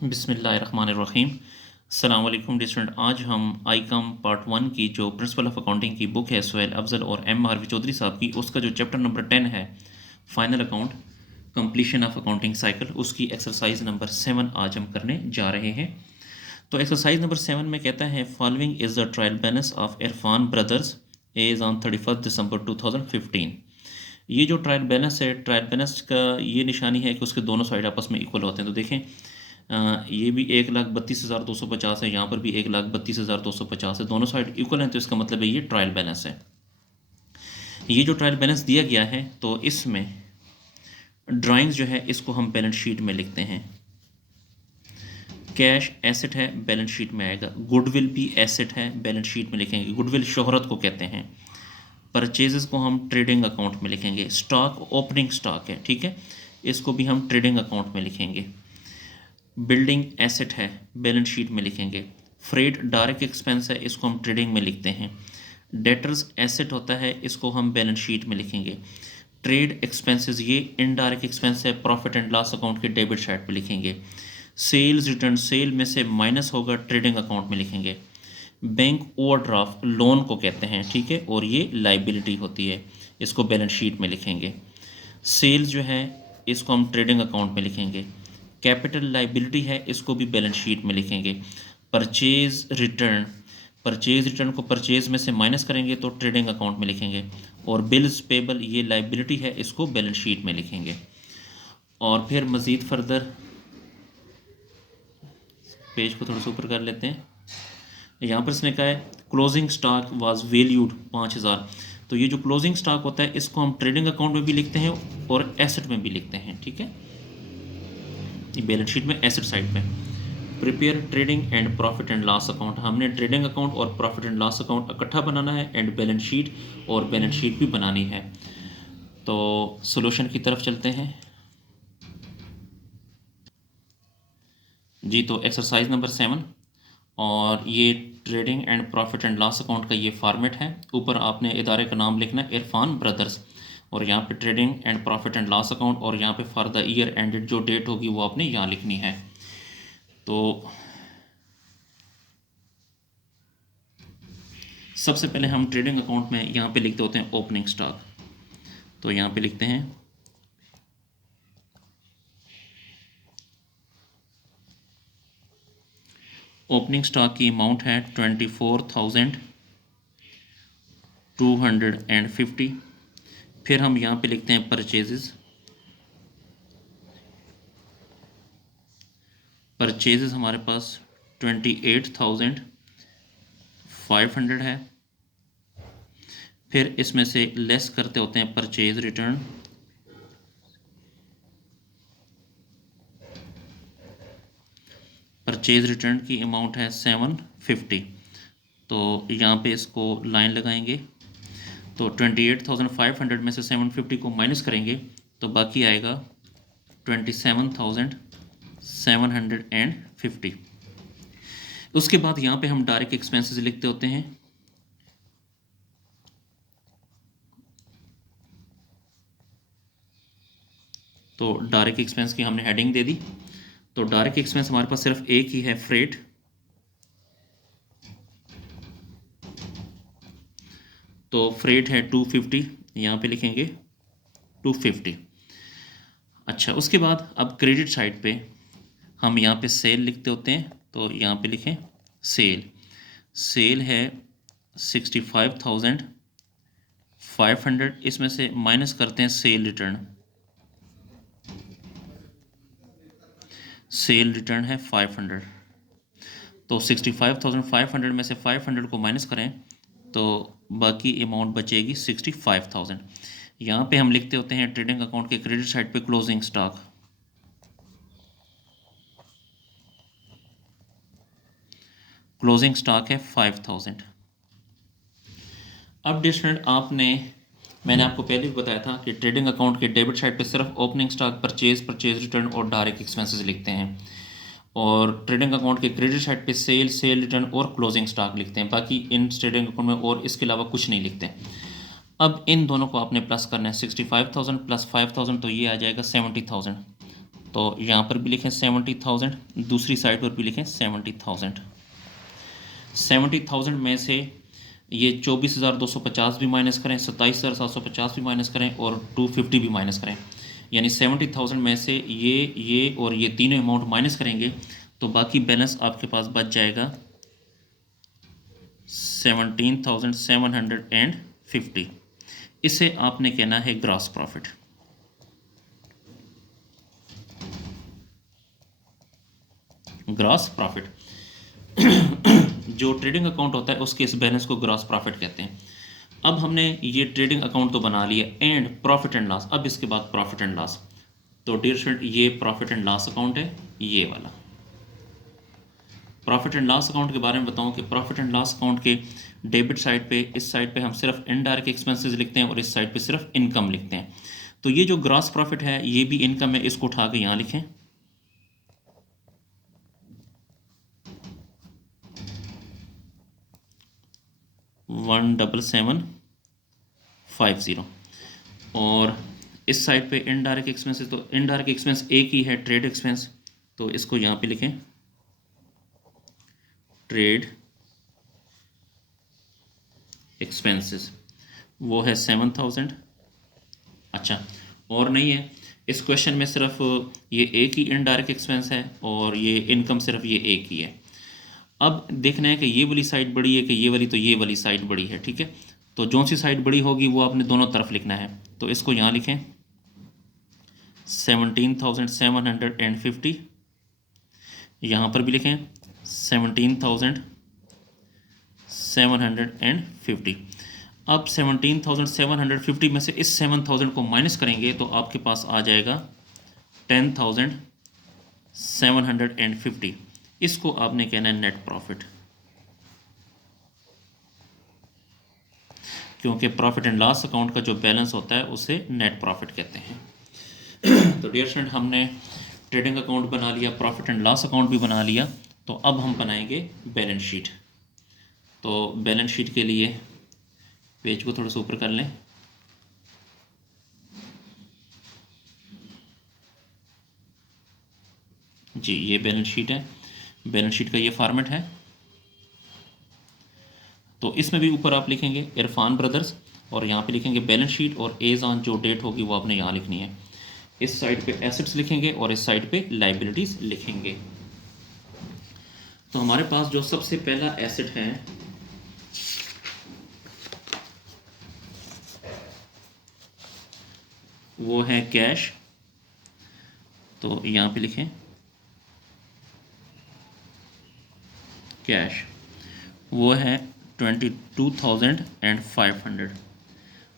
बिस्मिल्लाहिर्रहमानिर्रहीम। अस्सलाम वालेकुम डियर स्टूडेंट। आज हम आईकॉम पार्ट 1 की जो प्रिंसिपल ऑफ अकाउंटिंग की बुक है सुहेल अफजल और एम आरवी चौधरी साहब की, उसका जो चैप्टर नंबर 10 है final account completion of accounting cycle, उसकी एक्सरसाइज नंबर 7 आज हम करने जा रहे हैं। तो एक्सरसाइज नंबर 7 में कहता है following is the trial balance of Irfan brothers as on 31 December 2015। ये जो ट्रायल बैलेंस है, ट्रायल बैलेंस का ये निशानी है कि उसके दोनों साइड आपस में इक्वल होते हैं। तो देखें, ये भी 1,32,250 है, यहाँ पर भी 1,32,250 है, दोनों साइड इक्वल हैं, तो इसका मतलब है ये ट्रायल बैलेंस है। ये जो ट्रायल बैलेंस दिया गया है तो इसमें ड्राइंग्स जो है इसको हम बैलेंस शीट में लिखते हैं। कैश एसेट है, बैलेंस शीट में आएगा। गुडविल भी एसेट है, बैलेंस शीट में लिखेंगे। गुडविल शोहरत को कहते हैं। परचेजेस को हम ट्रेडिंग अकाउंट में लिखेंगे। स्टॉक ओपनिंग स्टॉक है, ठीक है, इसको भी हम ट्रेडिंग अकाउंट में लिखेंगे। बिल्डिंग एसेट है, बैलेंस शीट में लिखेंगे। फ्रेट डायरेक्ट एक्सपेंस है, इसको हम ट्रेडिंग में लिखते हैं। डेटर्स एसेट होता है, इसको हम बैलेंस शीट में लिखेंगे। ट्रेड एक्सपेंसेस ये इनडायरेक्ट एक्सपेंस है, प्रॉफिट एंड लॉस अकाउंट के डेबिट साइड पे लिखेंगे। सेल्स रिटर्न सेल में से माइनस होगा, ट्रेडिंग अकाउंट में लिखेंगे। बैंक ओवरड्राफ्ट लोन को कहते हैं, ठीक है, और ये लाइबिलिटी होती है, इसको बैलेंस शीट में लिखेंगे। सेल्स जो है इसको हम ट्रेडिंग अकाउंट में लिखेंगे। कैपिटल लाइबिलिटी है, इसको भी बैलेंस शीट में लिखेंगे। परचेज रिटर्न को परचेज में से माइनस करेंगे तो ट्रेडिंग अकाउंट में लिखेंगे। और बिल्स पेबल ये लाइबिलिटी है, इसको बैलेंस शीट में लिखेंगे। और फिर मज़ीद फर्दर पेज को थोड़ा सा ऊपर कर लेते हैं। यहाँ पर इसने कहा है क्लोजिंग स्टॉक वाज वैल्यूड 5,000। तो ये जो क्लोजिंग स्टॉक होता है इसको हम ट्रेडिंग अकाउंट में भी लिखते हैं और एसेट में भी लिखते हैं, ठीक है, बैलेंस शीट में एसेट साइड में। Prepare trading and profit and loss account, हमने ट्रेडिंग अकाउंट और प्रॉफिट एंड लॉस अकाउंट इकट्ठा बनाना है, एंड बैलेंस शीट और बैलेंस शीट भी बनानी है। तो सॉल्यूशन की तरफ चलते हैं जी। तो एक्सरसाइज नंबर 7, और ये trading and profit and loss account का ये फॉर्मेट है। ऊपर आपने इदारे का नाम लिखना है इरफान ब्रदर्स, और यहाँ पे trading and profit and loss account, और यहाँ पे फॉर द ईयर एंडेड जो डेट होगी वो आपने यहाँ लिखनी है। तो सबसे पहले हम ट्रेडिंग अकाउंट में यहाँ पे लिखते होते हैं ओपनिंग स्टॉक। तो यहाँ पे लिखते हैं ओपनिंग स्टॉक की अमाउंट है 24,250। फिर हम यहाँ पे लिखते हैं परचेजेस हमारे पास 28,500 है। फिर इसमें से लेस करते होते हैं परचेज रिटर्न, परचेज रिटर्न की अमाउंट है 750। तो यहाँ पे इसको लाइन लगाएंगे। तो 28,500 में से 750 को माइनस करेंगे तो बाकी आएगा 27,750। उसके बाद यहाँ पे हम डायरेक्ट एक्सपेंसेस लिखते होते हैं। तो डायरेक्ट एक्सपेंस की हमने हेडिंग दे दी। तो डायरेक्ट एक्सपेंस हमारे पास सिर्फ एक ही है, फ्रेट। तो फ्रेट है 250, यहाँ पे लिखेंगे 250। अच्छा, उसके बाद अब क्रेडिट साइड पे हम यहाँ पे सेल लिखते होते हैं। तो यहाँ पे लिखें सेल है 65,500, इसमें से माइनस करते हैं सेल रिटर्न है 500। तो 65,500 में से 500 को माइनस करें तो बाकी अमाउंट बचेगी 65,000। यहाँ पे हम लिखते होते हैं ट्रेडिंग अकाउंट के क्रेडिट साइड पे क्लोजिंग स्टॉक। क्लोजिंग स्टॉक है 5,000। अब डिस्टेंट मैंने आपको पहले भी बताया था कि ट्रेडिंग अकाउंट के डेबिट साइड पे सिर्फ ओपनिंग स्टॉक, परचेज रिटर्न और डायरेक्ट एक्सपेंसेस लिखते हैं, और ट्रेडिंग अकाउंट के क्रेडिट साइड पे सेल रिटर्न और क्लोजिंग स्टॉक लिखते हैं। बाकी इन ट्रेडिंग अकाउंट में और इसके अलावा कुछ नहीं लिखते। अब इन दोनों को आपने प्लस करना है, 65,000 प्लस 5,000 तो ये आ जाएगा 70,000। तो यहाँ पर भी लिखें 70,000, दूसरी साइड पर भी लिखें 70,000। 70,000 में से ये 24,250 भी माइनस करें, 27,750 भी माइनस करें और 250 भी माइनस करें, यानी 70,000 में से ये और ये तीनों अमाउंट माइनस करेंगे तो बाकी बैलेंस आपके पास बच जाएगा 17,750। इसे आपने कहना है ग्रॉस प्रॉफिट। ग्रॉस प्रॉफिट जो ट्रेडिंग अकाउंट होता है उसके इस बैलेंस को ग्रॉस प्रॉफिट कहते हैं। अब हमने ये ट्रेडिंग अकाउंट तो बना लिया एंड प्रॉफिट एंड लॉस। अब इसके बाद प्रॉफिट एंड लॉस। तो डियर स्टूडेंट ये प्रॉफिट एंड लॉस अकाउंट है, ये वाला। प्रॉफिट एंड लॉस अकाउंट के बारे में बताऊं कि प्रॉफिट एंड लॉस अकाउंट के डेबिट साइड पे, इस साइड पे हम सिर्फ इनडायरेक्ट एक्सपेंसेस लिखते हैं और इस साइड पे सिर्फ इनकम लिखते हैं। तो ये जो ग्रॉस प्रॉफिट है ये भी इनकम है, इसको उठा के यहाँ लिखें। वन 7750। और इस साइड पे इनडायरेक्ट एक्सपेंसेस, तो इनडायरेक्ट एक्सपेंस एक ही है, ट्रेड एक्सपेंस, तो इसको यहाँ पे लिखें ट्रेड एक्सपेंसेस, वो है 7,000। अच्छा, और नहीं है इस क्वेश्चन में, सिर्फ ये एक ही इनडायरेक्ट एक्सपेंस है और ये इनकम सिर्फ ये एक ही है। अब देखना है कि ये वाली साइड बड़ी है कि ये वाली, तो ये वाली साइड बड़ी है, ठीक है। तो जो सी साइड बड़ी होगी वो आपने दोनों तरफ लिखना है। तो इसको यहाँ लिखें 17,750, यहाँ पर भी लिखें 17,750। अब 17,750 में से इस 7,000 को माइनस करेंगे तो आपके पास आ जाएगा 10,750। इसको आपने कहना है नेट प्रॉफिट, क्योंकि प्रॉफिट एंड लॉस अकाउंट का जो बैलेंस होता है उसे नेट प्रॉफिट कहते हैं। तो डियर स्टूडेंट हमने ट्रेडिंग अकाउंट बना लिया, प्रॉफिट एंड लॉस अकाउंट भी बना लिया। तो अब हम बनाएंगे बैलेंस शीट। तो बैलेंस शीट के लिए पेज को थोड़ा सा ऊपर कर लें। जी ये बैलेंस शीट है, बैलेंस शीट का ये फॉर्मेट है। तो इसमें भी ऊपर आप लिखेंगे इरफान ब्रदर्स और यहाँ पे लिखेंगे बैलेंस शीट, और एज ऑन जो डेट होगी वो आपने यहाँ लिखनी है। इस साइड पे एसेट्स लिखेंगे और इस साइड पे लाइबिलिटीज लिखेंगे। तो हमारे पास जो सबसे पहला एसेट है वो है कैश। तो यहाँ पे लिखें कैश, वो है 22,500।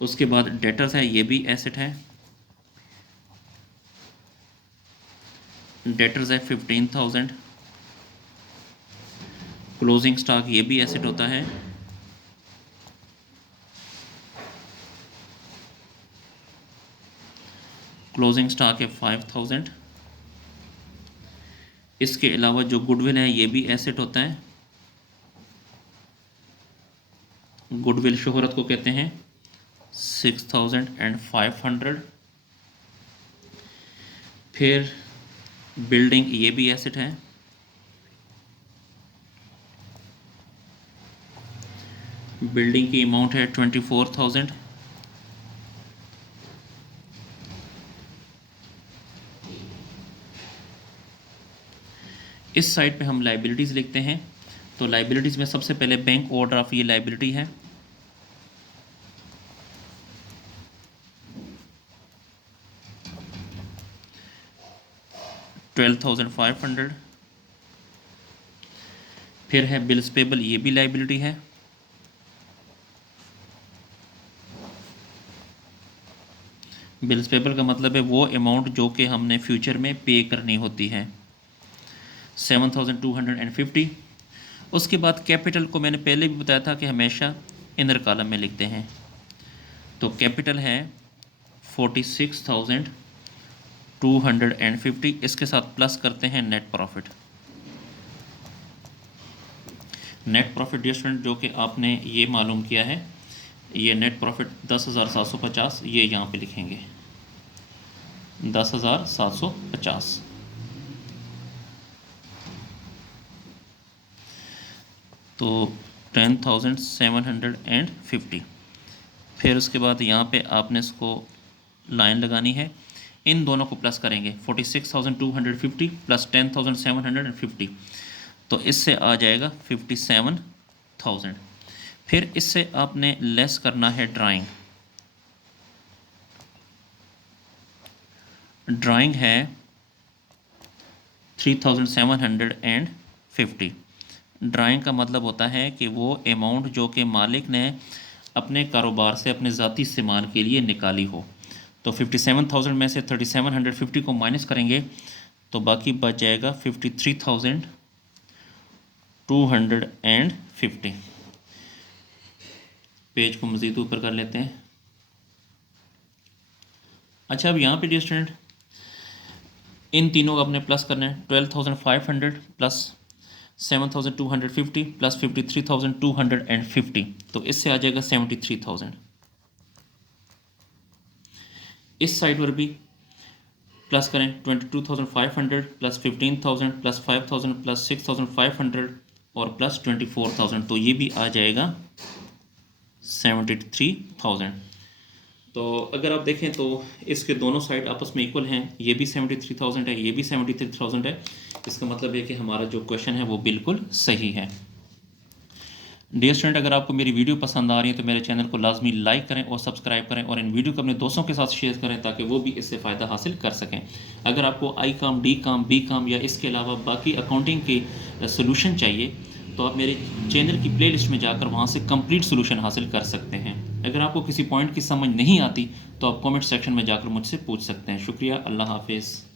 उसके बाद डेटर्स है, ये भी एसेट है, डेटर्स है 15,000। क्लोजिंग स्टॉक ये भी एसेट होता है, क्लोजिंग स्टॉक है 5,000। इसके अलावा जो गुडविल है ये भी एसेट होता है, गुडविल शोहरत को कहते हैं 6,500। फिर बिल्डिंग ये भी एसेट है, बिल्डिंग की अमाउंट है 24,000। इस साइड पे हम लाइबिलिटीज़ लिखते हैं। तो लाइबिलिटीज़ में सबसे पहले बैंक ओवरड्राफ्ट ये लाइबिलिटी है, $12,500। फिर है बिल्स पेबल, ये भी लाइबिलिटी है, बिल्स पेबल का मतलब है वो अमाउंट जो कि हमने फ्यूचर में पे करनी होती है, 7,250। उसके बाद कैपिटल को मैंने पहले भी बताया था कि हमेशा इनर कॉलम में लिखते हैं। तो कैपिटल है 46,250। इसके साथ प्लस करते हैं net profit. Net profit dear student जो कि आपने ये मालूम किया है, ये नेट प्रॉफिट 10,750, ये यहाँ पे लिखेंगे। 10,750। तो 10,750। फिर उसके बाद यहाँ पे आपने इसको लाइन लगानी है, इन दोनों को प्लस करेंगे 46,250 प्लस 10,750, तो इससे आ जाएगा 57,000। फिर इससे आपने लेस करना है ड्राइंग। ड्राइंग है 3,750। ड्राइंग का मतलब होता है कि वो अमाउंट जो कि मालिक ने अपने कारोबार से अपने ज़ाती इस्तेमाल के लिए निकाली हो। तो 57,000 में से 3,750 को माइनस करेंगे तो बाकी बच जाएगा 53,250। पेज को मज़ीद ऊपर कर लेते हैं। अच्छा, अब यहाँ पे डियर स्टूडेंट इन तीनों को अपने प्लस करना है। 12,500 प्लस 7,250 प्लस 53,250, तो इससे आ जाएगा 73,000। इस साइड पर भी प्लस करें 22,500 प्लस 15,000 प्लस 5,000 प्लस 6,500 और प्लस 24,000, तो ये भी आ जाएगा 73,000। तो अगर आप देखें तो इसके दोनों साइड आपस में इक्वल हैं, ये भी 73,000 है, ये भी 73,000 है। इसका मतलब है कि हमारा जो क्वेश्चन है वो बिल्कुल सही है। डियर स्टूडेंट, अगर आपको मेरी वीडियो पसंद आ रही है तो मेरे चैनल को लाजमी लाइक करें और सब्सक्राइब करें और इन वीडियो को अपने दोस्तों के साथ शेयर करें ताकि वो भी इससे फ़ायदा हासिल कर सकें। अगर आपको आई काम, डी काम, बी काम या इसके अलावा बाकी अकाउंटिंग के सोल्यूशन चाहिए तो आप मेरे चैनल की प्लेलिस्ट में जाकर वहाँ से कंप्लीट सोल्यूशन हासिल कर सकते हैं। अगर आपको किसी पॉइंट की समझ नहीं आती तो आप कमेंट सेक्शन में जाकर मुझसे पूछ सकते हैं। शुक्रिया, अल्लाह हाफिज़।